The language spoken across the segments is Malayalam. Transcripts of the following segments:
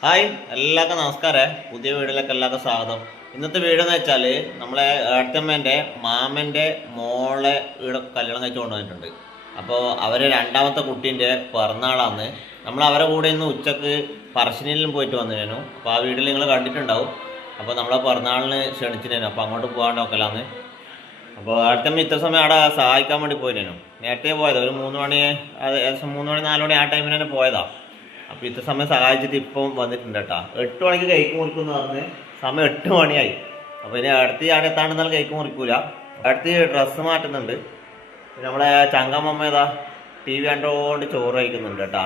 ഹായ് എല്ലാവർക്കും നമസ്കാരം. പുതിയ വീഡിയോയിലേക്ക് എല്ലാവർക്കും സ്വാഗതം. ഇന്നത്തെ വീഡിയോ വെച്ചാൽ നമ്മളെ ഏട്ടമ്മേന്റെ മാമന്റെ മോളെ ഇവിടെ കല്യാണം കഴിച്ച് കൊണ്ടുവന്നിട്ടുണ്ട്. അപ്പോൾ അവരെ രണ്ടാമത്തെ കുട്ടീന്റെ പിറന്നാളാന്ന് നമ്മൾ അവരെ കൂടെ ഇന്ന് ഉച്ചയ്ക്ക് പറശ്ശിനിയിലും പോയിട്ട് വന്നിരുന്നു. അപ്പോൾ ആ വീട്ടിൽ നിങ്ങൾ കണ്ടിട്ടുണ്ടാവും. അപ്പോൾ നമ്മളെ പിറന്നാളിന് ക്ഷണിച്ചിരുന്നു. അപ്പോൾ അങ്ങോട്ട് പോകാൻ നോക്കലാന്ന്. അപ്പോൾ അടുത്തമ്മ ഇത്ര സമയം അവിടെ സഹായിക്കാൻ വേണ്ടി പോയിരുന്നു. നേരത്തെ പോയത്. ഒരു മൂന്ന് മണി ഏകദേശം മൂന്ന് മണി നാല് മണി ആ ടൈമിൽ തന്നെ പോയതാ. അപ്പോൾ ഇത്ര സമയം സഹായിച്ചിട്ട് ഇപ്പം വന്നിട്ടുണ്ട് കേട്ടോ. എട്ട് മണിക്ക് കേക്ക് മുറിക്കുമെന്ന് പറഞ്ഞ് സമയം എട്ട് മണിയായി. അപ്പോൾ ഇനി അടുത്ത് അവിടെ എത്താണ്ടെന്നാൽ കൈക്ക് മുറിക്കൂല. അടുത്ത് ഡ്രസ്സ് മാറ്റുന്നുണ്ട്. നമ്മളെ ചങ്കമ്മ ഏതാ ടി വി കണ്ടുകൊണ്ട് ചോറ് കഴിക്കുന്നുണ്ട് കേട്ടാ.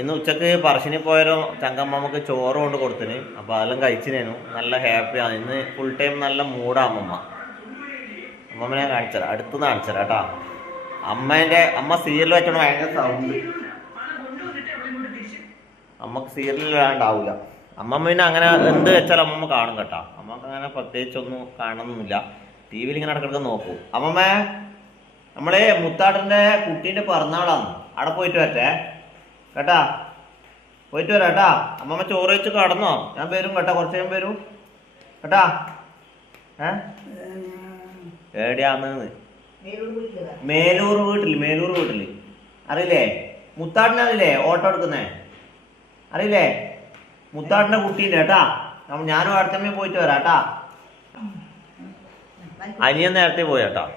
ഇന്ന് ഉച്ചയ്ക്ക് പറശ്ശിനി പോയാലും ചങ്കമ്മക്ക് ചോറ് കൊണ്ട് കൊടുത്തിന്. അപ്പോൾ അതെല്ലാം കഴിച്ചിനു നല്ല ഹാപ്പിയാണ് ഇന്ന് ഫുൾ ടൈം നല്ല മൂടാ അമ്മമ്മ. അമ്മമ്മനെ കാണിച്ചാ അടുത്തുനിന്ന് കാണിച്ചാ കേട്ടാ. അമ്മേന്റെ അമ്മ സീരിയൽ വെച്ചോണ്ട് ഭയങ്കര സൗണ്ട് അമ്മയ്ക്ക് സീരിയൽ വേണ്ടാവൂല. അമ്മമ്മ പിന്നെ അങ്ങനെ എന്ത് വെച്ചാലും അമ്മമ്മ കാണും കേട്ടോ. അമ്മയ്ക്ക് അങ്ങനെ പ്രത്യേകിച്ചൊന്നും കാണുന്നില്ല ടി വിയിൽ ഇങ്ങനെ ഇടക്കിടക്ക് നോക്കൂ. അമ്മമ്മേ നമ്മളെ മുത്താടിന്റെ കുട്ടീന്റെ പിറന്നാളാണ്. അവിടെ പോയിട്ട് വരട്ടെ. കേട്ടാ? പോയിട്ട് വരാം കേട്ടാ. അമ്മമ്മ ചോറ് വെച്ച് കടന്നോ? ഞാൻ വരും കേട്ടാ. കുറച്ച് ഞാൻ വരും. കേട്ടാ? ഏ? എവിടെയാന്ന് മേലൂർ വീട്ടിൽ. മേലൂർ വീട്ടിൽ. അറിയില്ലേ? മുത്താടിനറിയില്ലേ ഓട്ടോ എടുക്കുന്നേ? അറിയില്ലേ? മുത്താട്ടിന്റെ കുട്ടീന്റെ കേട്ടാ? ഞാനും അടുത്തമ്മയും പോയിട്ട് വരാം കേട്ടാ. അനിയൻ നേരത്തെ പോയി കേട്ടാ.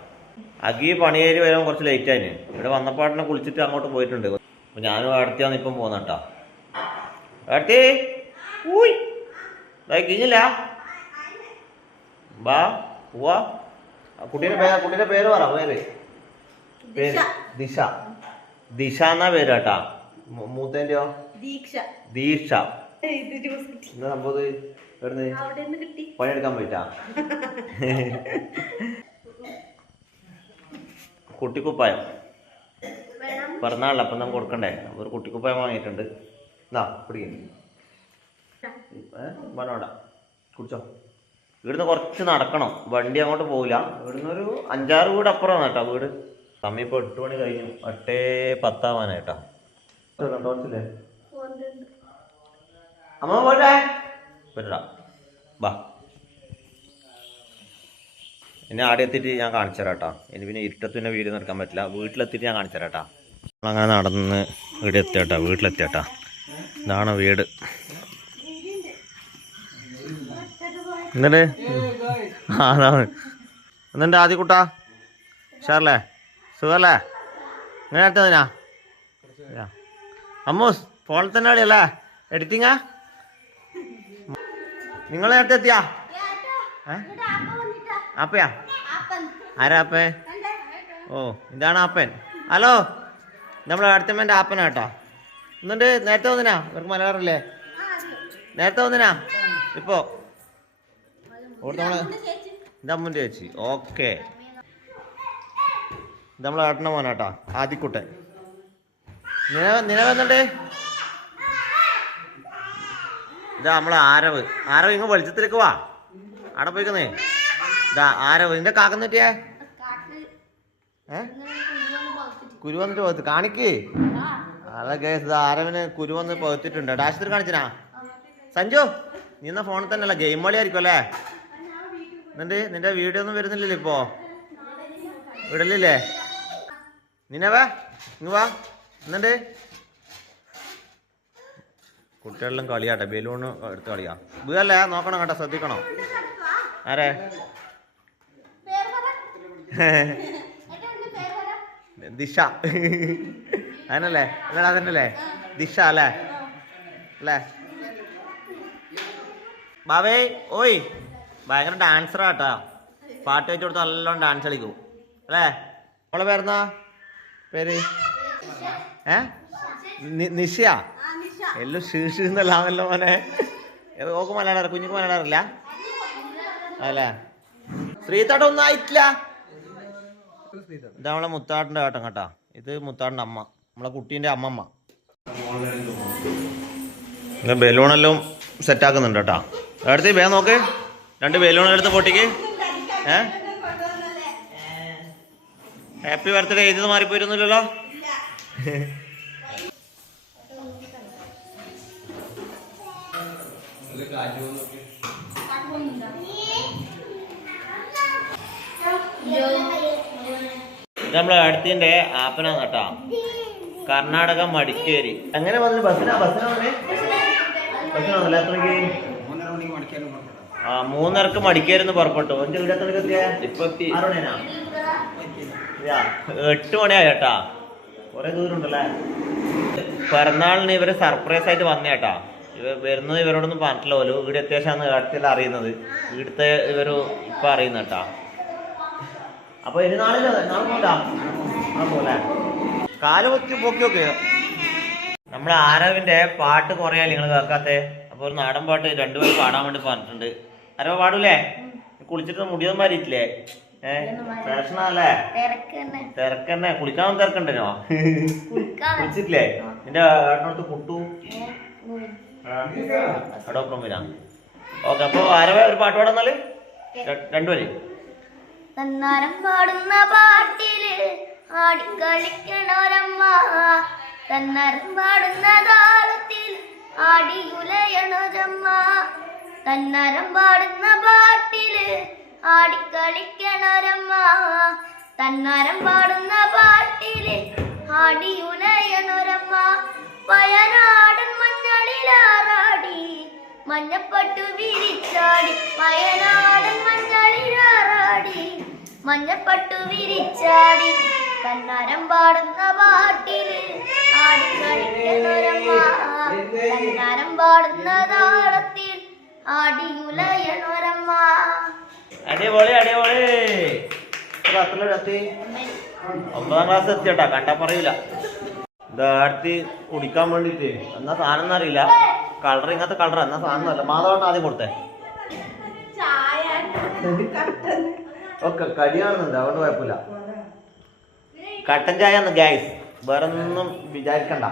അഗി പണിയേരി വരാൻ കുറച്ച് ലേറ്റ് ആയിന്. ഇവിടെ വന്നപ്പാട്ടിനെ കുളിച്ചിട്ട് അങ്ങോട്ട് പോയിട്ടുണ്ട്. അപ്പൊ ഞാനും അടുത്താണ് ഇപ്പം പോകുന്ന കേട്ടാ. അടുത്തേ ഊയ്. കഴിഞ്ഞില്ല ബാ പോവാ. കുട്ടിയുടെ പേര് കുട്ടിയുടെ പേര് പറ പേര്. പേര് ദിശ. ദിശ. എന്നാ പേര് കേട്ടാ? മൂത്തേന്റെയോ ദീക്ഷ. ദീക്ഷ. എന്താ സംഭവം? എവിടുന്ന്? പണിയെടുക്കാൻ പോയിട്ടാ? കുട്ടിക്കുപ്പായം. വേണം. പിറന്നാളിൽ അപ്പം നമുക്ക് കൊടുക്കണ്ടേ? ഒരു കുട്ടിക്കുപ്പായം വാങ്ങിയിട്ടുണ്ട്. എന്നാ കുടിക്കുന്നു വേണോടാ. കുടിച്ചോ. ഇവിടുന്ന് കുറച്ച് നടക്കണം. വണ്ടി അങ്ങോട്ട് പോകില്ല ഇവിടുന്ന് ഒരു അഞ്ചാറ് വീട് അപ്പുറമാണ് കേട്ടോ വീട്. സമയം ഇപ്പോൾ എട്ട് മണി കഴിഞ്ഞു. എട്ടേ പത്താവാനായിട്ടാ. ടോർച്ചില്ലേ? അമ്മ പോട്ടെ. വരടാ. ബാ ഇനി ആടെ എത്തിയിട്ട് ഞാൻ കാണിച്ചു തരാം കേട്ടോ ഇനി പിന്നെ ഇരുട്ടത്ത് പിന്നെ വീഡിയോ എടുക്കാൻ പറ്റില്ല. വീട്ടിലെത്തിയിട്ട് ഞാൻ കാണിച്ചു തരാം കേട്ടോ അങ്ങനെ നടന്ന് ഇവിടെ എത്തിയട്ടാ വീട്ടിലെത്തിയട്ടാ. ഇതാണ് വീട്. എന്നിട്ട് ആ അതാണ്. എന്നെ ആദ്യ കുട്ടാ ഉഷാറല്ലേ? സുഖല്ലേ? ഇങ്ങനെ എടുത്തതിനാ അമ്മൂസ്. ഫോണിൽ തന്നെ അടിയല്ലേ എഡിറ്റിങ്ങാ? നിങ്ങൾ നേരത്തെ എത്തിയാ? ഏ? ആപ്പയാ? ആരാ ആപ്പേ? ഓ ഇതാണ് ആപ്പൻ. ഹലോ നമ്മളെ അടുത്തമ്മേന്റെ ആപ്പനാ കേട്ടോ. എന്നിട്ട് നേരത്തെ വന്നിനാ? ഇവർക്ക് മലയാളല്ലേ നേരത്തെ വന്നിനാ? ഇപ്പോ? ഓട് നമ്മളെ ഇത് ചേച്ചി. ഓക്കെ. നമ്മളെ ഏട്ടനെ മോനാട്ടാ നിന വന്നിട്ടേ? ഇതാ നമ്മളെ ആരവ്. ആരവ് ഇങ്ങ് വെളിച്ചത്തിലേക്ക് വാ. അവിടെ പോയിക്കുന്നേ ഇതാ ആരവ് നിന്റെ കാക്ക പറ്റിയേ ഏ? കുരു വന്നിട്ട് പകുത്ത്. കാണിക്ക്. അതെ ഇതാ ആരവിന് കുരു വന്ന് പകുത്തിട്ടുണ്ട്. ഡാഷത്തിൽ കാണിച്ചനാ സഞ്ജു നീ എന്നാ ഫോണിൽ തന്നെ അല്ല? ഗെയിം കളി ആയിരിക്കും അല്ലേ? എന്നിട്ട് നിന്റെ വീഡിയോ ഒന്നും വരുന്നില്ലല്ലോ ഇപ്പോ. വിടലില്ലേ? നിന്നവേ ഇങ്ങ് വാ. എന്നിട്ട് കുട്ടികളിലും കളിയാട്ടെ. ബലൂണ് എടുത്ത് കളിയാ. വീടല്ലേ നോക്കണം കേട്ടോ ശ്രദ്ധിക്കണം. ആരെ? ദിശ. അതിനല്ലേ? എന്നാ അതന്നല്ലേ ദിശ അല്ലേ? അല്ലേ? ബാബേ ഓയ്. ഭയങ്കര ഡാൻസറാ കേട്ടാ. പാട്ട് വെച്ച് കൊടുത്ത് നല്ലോണം ഡാൻസ് കളിക്കും. അല്ലേ? അവളെ പേരെന്നാ പേര്? ഏ? നിഷയാ? എല്ലാം എന്നല്ല എന്നല്ലാന്നല്ലോ മോനെ. ഏത് ഓക്ക് മലയാളം കുഞ്ഞിക്ക് മലയാളം അറിയില്ല? അല്ലേ? ശ്രീതാട്ടം ഒന്നും ആയിട്ടില്ല. ഇത് നമ്മളെ മുത്താട്ടിന്റെ ആട്ടം കേട്ടാ. ഇത് മുത്താടിന്റെ അമ്മ. നമ്മളെ കുട്ടീന്റെ അമ്മമ്മ. ബലൂണെല്ലാം സെറ്റ് ആക്കുന്നുണ്ട് കേട്ടാ. എടുത്ത് വേ നോക്ക്. രണ്ട് ബലൂൺ എടുത്ത് പൊട്ടിക്ക്. ഏ? ഹാപ്പി ബർത്ത്ഡേ എഴുതി മാറിപ്പോയിരുന്നില്ലല്ലോ? നമ്മളെ അടുത്തിന്റെ ആപ്പന കേട്ടോ. കർണാടക മടിക്കേരി. എങ്ങനെ വന്നു? ബസ്സിനാ? ബസ്സിനാ വന്നേ? ബസ്സിനാ വന്നല്ലേ എത്രയ്ക്ക്? മൂന്നര മണിക്ക് മണിക്കാനും ആ മൂന്നരക്ക് മടിക്കേരുന്ന് പുറപ്പെട്ടു. എന്റെ വീട് എത്ര എട്ട് മണിയായി കേട്ടാ. കൊറേ ദൂരം ഉണ്ടല്ലേ പിറന്നാളിന് ഇവർ സർപ്രൈസ് ആയിട്ട് വന്നേട്ടാ ഇവ വരുന്നത് ഇവരോടൊന്നും പറഞ്ഞിട്ടില്ല. പോലും ഇവിടെ അത്യാവശ്യമാണ് കാര്യത്തിൽ അറിയുന്നത്. ഇവിടുത്തെ ഇവർ ഇപ്പൊ അറിയുന്ന കേട്ടാ. അപ്പൊ ഇനി നാളെ നാളെ പോല നാളെ പോലെ കാൽ പൊക്കി പൊക്കി നോക്ക്. നമ്മളെ ആരവിന്റെ പാട്ട് കുറേ നിങ്ങൾ കേൾക്കാത്ത? അപ്പൊ ഒരു നാടൻ പാട്ട് രണ്ടുപേരും പാടാൻ വേണ്ടി പറഞ്ഞിട്ടുണ്ട്. ആരോ പാടൂലേ? കുളിച്ചിട്ട് മുടിയൊന്നും മാറിയിട്ടില്ലേ തിരക്കന്നെ. കുളിക്കാൻ തിരക്കണ്ടോ കുളിച്ചിട്ടില്ലേ? നിന്റെ ഏട്ടനടുത്ത് കുട്ടു. അടോപ്പുറം വരാം. ഓക്കെ അപ്പൊ ആരവ ഒരു പാട്ട് പാടുന്നാൽ? രണ്ടുപേരെ തന്നാരം പാടുന്ന പാട്ടിൽ ആടിക്കളിക്കണോരമ്മ തന്നാരം പാടുന്ന താളത്തിൽ ആടിയുലയണോരമ്മ തന്നാരം പാടുന്ന പാട്ടിൽ ആടിക്കളിക്കണോരമ്മ തന്നാരം പാടുന്ന പാട്ടിൽ ആടിയുലയണോരമ്മ വയനാടൻ മഞ്ഞളിലാറാടി മഞ്ഞപ്പട്ടു വിരിച്ചാടി. വയനാടൻ മഞ്ഞളിലാറാടി. മഞ്ഞപ്പട്ടു വിരിച്ചാടി. കന്നാരം പാടുന്ന പാട്ടിൽ ആടിക്കളിക്കണൊരമ്മ കന്നാരം പാടുന്ന താളത്തിൽ ആടിയുലയണൊരമ്മ അടിപൊളി അടിപൊളി. എത്തി? ഒമ്പതാം ക്ലാസ് എത്തിയട്ടാ. കണ്ടാ പറയൂല. ഇതാർത്തി കുടിക്കാൻ വേണ്ടിട്ട്? എന്നാ സാധനം അറിയില്ല കളർ ഇങ്ങനത്തെ കളർ എന്നാ സാധനം അല്ല മാധവണ്ണ ആദ്യം കൊടുത്തേ. ഒക്കെ കടിയാണെന്നുണ്ട്. അതുകൊണ്ട് കുഴപ്പമില്ല. കട്ടൻ ചായ ഒന്ന് ഗ്യാസ് വേറെ ഒന്നും വിചാരിക്കണ്ട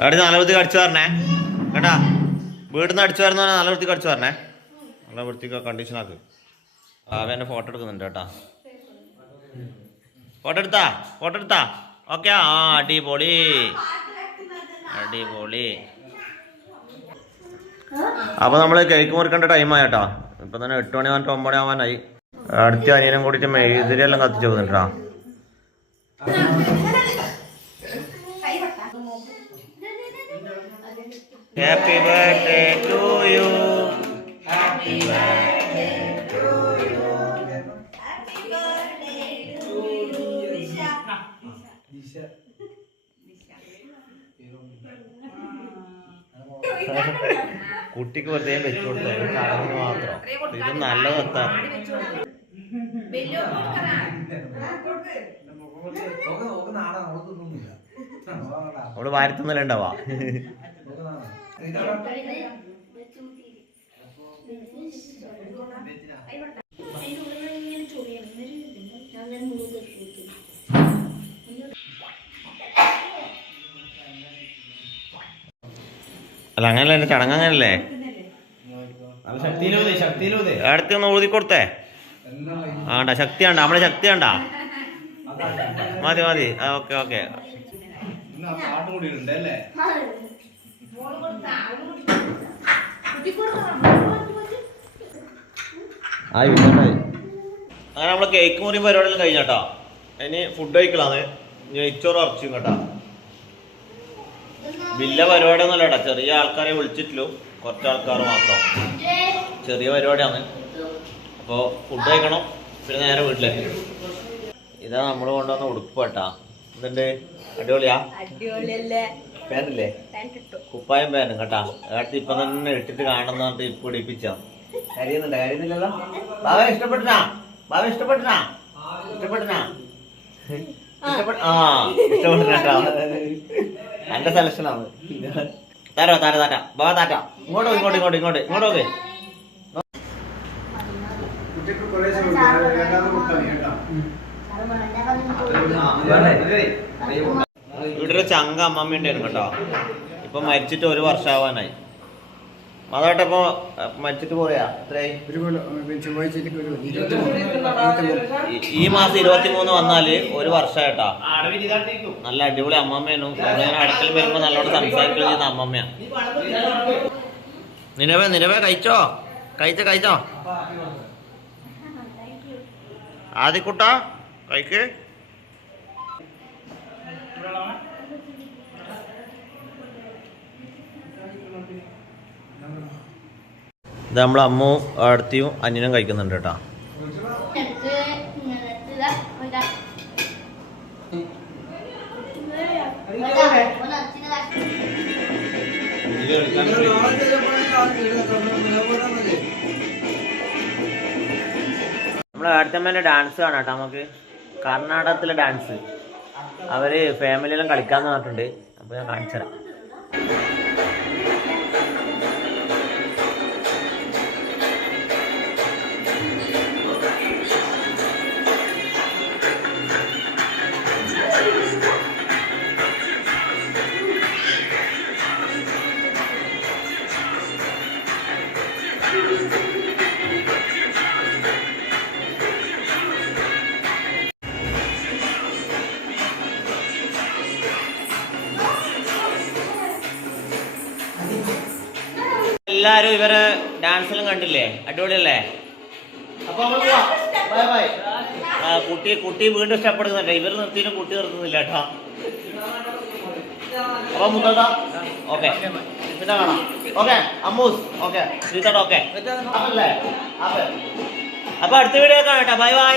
അവിടെ വൃത്തി കടിച്ചു പറഞ്ഞേ കേട്ടാ? വീട്ടിൽ നിന്ന് അടിച്ചു വരുന്ന വൃത്തി കടിച്ചു പറഞ്ഞേ നല്ല വൃത്തിക്ക് കണ്ടീഷൻ ആക്ക്. എന്നെ ഫോട്ടോ എടുക്കുന്നുണ്ട് കേട്ടാ. ഫോട്ടോ എടുത്താ? ഫോട്ടോ എടുത്താ? ഓക്കെ ആ അടിപൊളി. അടിപൊളി. അപ്പൊ നമ്മൾ കേക്ക് മുറിക്കേണ്ട ടൈം ആയിട്ടാ ഇപ്പൊ തന്നെ എട്ട് മണി ആവാൻ ഒമ്പത് ആവാനായി. അടുത്ത അനിയനും കൂടിയിട്ട് മെഴുതിരിയെല്ലാം കത്തിച്ചു പോകുന്നുണ്ടാ ഹാപ്പി ബർത്ത്ഡേ ടു യു കുട്ടിക്ക് വെറുതെ വെച്ചു കൊടുത്തു ചടങ്ങിന് മാത്രം ഇത് നല്ല കത്താ വാരത്തുന്നില്ല വാരത്തുന്നല്ലേ അല്ല അങ്ങനല്ല എന്റെ ചടങ്ങ് അങ്ങനല്ലേ? അടുത്ത് ഒന്ന് ഊതി കൊടുത്തേ. ആണ്ട ശക്തി ആണ്ട നമ്മളെ ശക്തി ആണ്ട. മതി മതി. ആ ഓക്കെ ഓക്കെ. ആയി അങ്ങനെ നമ്മളെ കേക്ക് മുറിയും പരിപാടിയെല്ലാം കഴിഞ്ഞാട്ടോ ഇനി ഫുഡ് കഴിക്കലാന്ന്. നെയ്ച്ചോറ് ഇറച്ചിയും കേട്ടാ. വലിയ പരിപാടിയൊന്നുമല്ല കേട്ടാ ചെറിയ ആൾക്കാരെ വിളിച്ചിട്ടുള്ളൂ കുറച്ച് ആൾക്കാർ മാത്രം. ചെറിയ പരിപാടിയാണ്. അപ്പോൾ ഫുഡ് കഴിക്കണം. പിന്നെ നേരെ വീട്ടിലേക്ക് ഇതാ നമ്മൾ കൊണ്ടുവന്ന ഉടുപ്പ് കേട്ടാ. എന്തുണ്ട് അടിപൊളിയാ? പേനല്ലേ കുപ്പായം പാനും കേട്ടാ. ഏട്ടത്തി ഇപ്പൊ തന്നെ ഇട്ടിട്ട് കാണുന്ന പറഞ്ഞിട്ട് ഇപ്പൊ ഇടിപ്പിച്ചോ കരിയുന്നുണ്ട് കരിയുന്നില്ലല്ലോ ബാബ ഇഷ്ടപ്പെട്ടാ ബാബ ഇഷ്ടപ്പെട്ടാ ഇഷ്ടപ്പെട്ടാ ഇഷ്ടപ്പെട്ട ആ ഇഷ്ടപ്പെട്ടിനാ എന്റെ സെലക്ഷൻ ആണ്. താരോ താര താറ്റ ബാബ താറ്റ ഇങ്ങോട്ടോ ഇങ്ങോട്ട് ഇങ്ങോട്ട് ഇങ്ങോട്ട്. ഇങ്ങോട്ട് നോക്ക്. ഇവിടെ ഒരു ചങ്ക അമ്മമ്മ ഉണ്ടായിരുന്നു കേട്ടോ. ഇപ്പൊ മരിച്ചിട്ട് ഒരു വർഷമാവാനായി. അതോട്ടെ ഇപ്പൊ മരിച്ചിട്ട് പോയാ? എത്രയായി? ഈ- മാസം ഇരുപത്തി മൂന്ന് വന്നാൽ ഒരു വർഷമായിട്ടാ നല്ല അടിപൊളി അമ്മമ്മയാണ് ഞാൻ അടുക്കൽ വരുമ്പോ നല്ലോണം സംസാരിക്കുന്ന ചെയ്യുന്ന അമ്മമ്മയാ. നിലവേ നിലവേ കഴിച്ചോ? കഴിച്ചോ കഴിച്ചോ? ആദ്യക്കുട്ടാ കഴിക്ക്. ഇത് നമ്മളെ അമ്മു അടുത്തിയും അന്യനും കഴിക്കുന്നുണ്ട് കേട്ടോ. നമ്മളെ അടുത്തമ്മേന്റെ ഡാൻസ് കാണാം കേട്ടോ നമുക്ക്. കർണാടകത്തിലെ ഡാൻസ് അവർ ഫാമിലിയെല്ലാം കളിക്കാന്ന് പറഞ്ഞിട്ടുണ്ട്. അപ്പൊ ഞാൻ കാണിച്ചു തരാം എല്ലാരും ഇവരെ ഡാൻസിലും കണ്ടില്ലേ? അടിപൊളിയല്ലേ? അപ്പൊ. ബൈ ബൈ കുട്ടി കുട്ടി വീണ്ടും ഇഷ്ടപ്പെടുന്നുണ്ട്. ഇവർ നിർത്തിയിട്ടും കുട്ടി നിർത്തുന്നില്ല കേട്ടോ. അപ്പൊ മുത്തട്ട ഓക്കെ. പിന്നെ കാണാം. ഓക്കെ അമ്മൂസ്. ഓക്കെ. ഓക്കെ. അപ്പൊ. അടുത്ത വീഡിയോ കാണാം കേട്ടോ. Bye bye